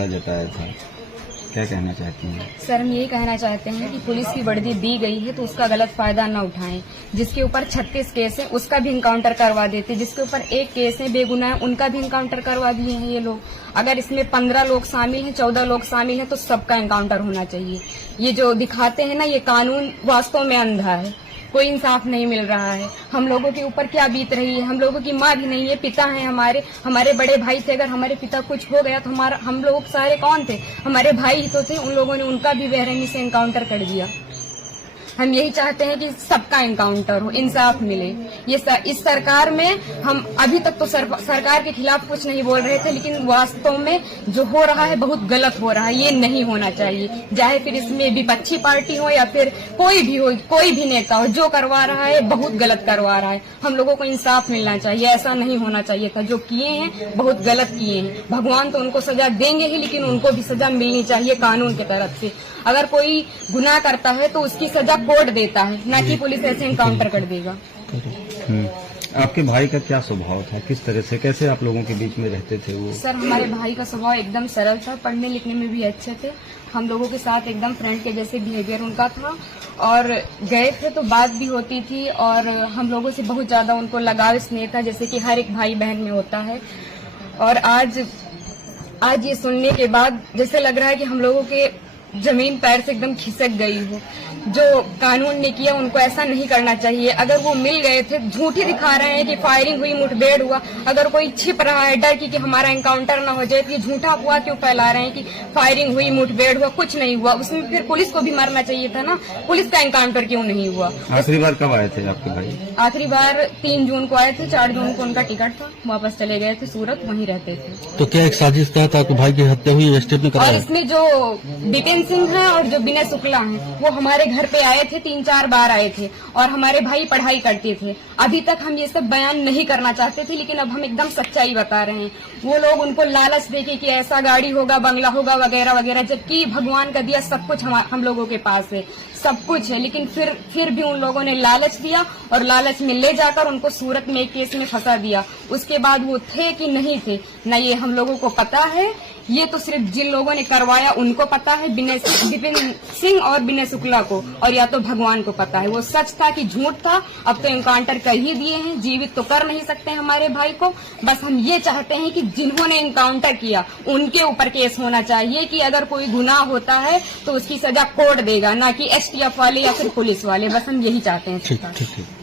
गुस्सा जताया था, क्या कहना चाहती हैं? सर, हम यही कहना चाहते हैं कि पुलिस की वर्दी दी गई है तो उसका गलत फायदा न उठाएं। जिसके ऊपर 36 केस है उसका भी इनकाउंटर करवा देते, जिसके ऊपर एक केस है बेगुनाह उनका भी इनकाउंटर करवा दिए हैं ये लोग। अगर इसमें 15 लोग शामिल हैं, 14 लोग शामिल हैं तो सबका इनकाउंटर होना चाहिए। ये जो दिखाते हैं ना, ये कानून वास्तव में अंधा है, कोई इंसाफ नहीं मिल रहा है। हम लोगों के ऊपर क्या बीत रही है, हम लोगों की माँ भी नहीं है, पिता हैं हमारे बड़े भाई थे। अगर हमारे पिता कुछ हो गया तो हम लोग सारे कौन थे? हमारे भाई ही तो थे। उन लोगों ने उनका भी बेरहमी से इनकाउंटर कर दिया। हम यही चाहते हैं कि सबका इनकाउंटर हो, इंसाफ मिले। इस सरकार में हम अभी तक तो सरकार के खिलाफ कुछ नहीं बोल रहे थे, लेकिन वास्तव में जो हो रहा है बहुत गलत हो रहा है। ये नहीं होना चाहिए, चाहे फिर इसमें विपक्षी पार्टी हो या फिर कोई भी हो, कोई भी नेता हो, जो करवा रहा है बहुत गलत करवा रहा है। हम लोगों को इंसाफ मिलना चाहिए, ऐसा नहीं होना चाहिए था। जो किए हैं बहुत गलत किए हैं। भगवान तो उनको सजा देंगे ही, लेकिन उनको भी सजा मिलनी चाहिए कानून की तरफ से। अगर कोई गुनाह करता है तो उसकी सजा कोर्ट देता है, ना कि पुलिस ऐसे इनकाउंटर कर देगा। आपके भाई का क्या स्वभाव था, किस तरह से, कैसे आप लोगों के बीच में रहते थे वो? सर, हमारे भाई का स्वभाव एकदम सरल था, पढ़ने लिखने में भी अच्छे थे। हम लोगों के साथ एकदम फ्रेंड के जैसे बिहेवियर उनका था, और गए थे तो बात भी होती थी, और हम लोगों से बहुत ज्यादा उनको लगाव स्नेह था, जैसे कि हर एक भाई बहन में होता है। और आज ये सुनने के बाद जैसे लग रहा है कि हम लोगों के जमीन पैर से एकदम खिसक गई हो। जो कानून ने किया उनको ऐसा नहीं करना चाहिए। अगर वो मिल गए थे, झूठ ही दिखा रहे हैं कि फायरिंग हुई, मुठभेड़ हुआ। अगर कोई छिप रहा है डर की कि हमारा एनकाउंटर ना हो जाए, तो ये झूठा हुआ क्यों फैला रहे हैं कि फायरिंग हुई, मुठभेड़ हुआ? कुछ नहीं हुआ। उसमें फिर पुलिस को भी मरना चाहिए था ना, पुलिस का एनकाउंटर क्यों नहीं हुआ? आखिरी बार कब आए थे आपके भाई? आखिरी बार 3 जून को आए थे, 4 जून को उनका टिकट था, वापस चले गए थे सूरत, वहीं रहते थे। तो क्या एक साजिश तहत आपके भाई की हत्या हुई स्टेट में? और इसमें जो विपिन सिंह है और जो विनय शुक्ला हैं, वो हमारे घर पे आए थे, 3-4 बार आए थे, और हमारे भाई पढ़ाई करते थे। अभी तक हम ये सब बयान नहीं करना चाहते थे, लेकिन अब हम एकदम सच्चाई बता रहे हैं। वो लोग उनको लालच देके कि ऐसा गाड़ी होगा, बंगला होगा, वगैरह वगैरह, जबकि भगवान का दिया सब कुछ हम लोगों के पास है, सब कुछ है। लेकिन फिर भी उन लोगों ने लालच दिया, और लालच में ले जाकर उनको सूरत में एक केस में फंसा दिया। उसके बाद वो थे कि नहीं थे, न ये हम लोगों को पता है। ये तो सिर्फ जिन लोगों ने करवाया उनको पता है, विपिन सिंह और विनय शुक्ला को, और या तो भगवान को पता है वो सच था कि झूठ था। अब तो इनकाउंटर कर ही दिए हैं, जीवित तो कर नहीं सकते हमारे भाई को। बस हम ये चाहते हैं कि जिन्होंने इनकाउंटर किया उनके ऊपर केस होना चाहिए, कि अगर कोई गुनाह होता है तो उसकी सजा कोर्ट देगा, ना कि STF वाले या फिर पुलिस वाले। बस हम यही चाहते हैं।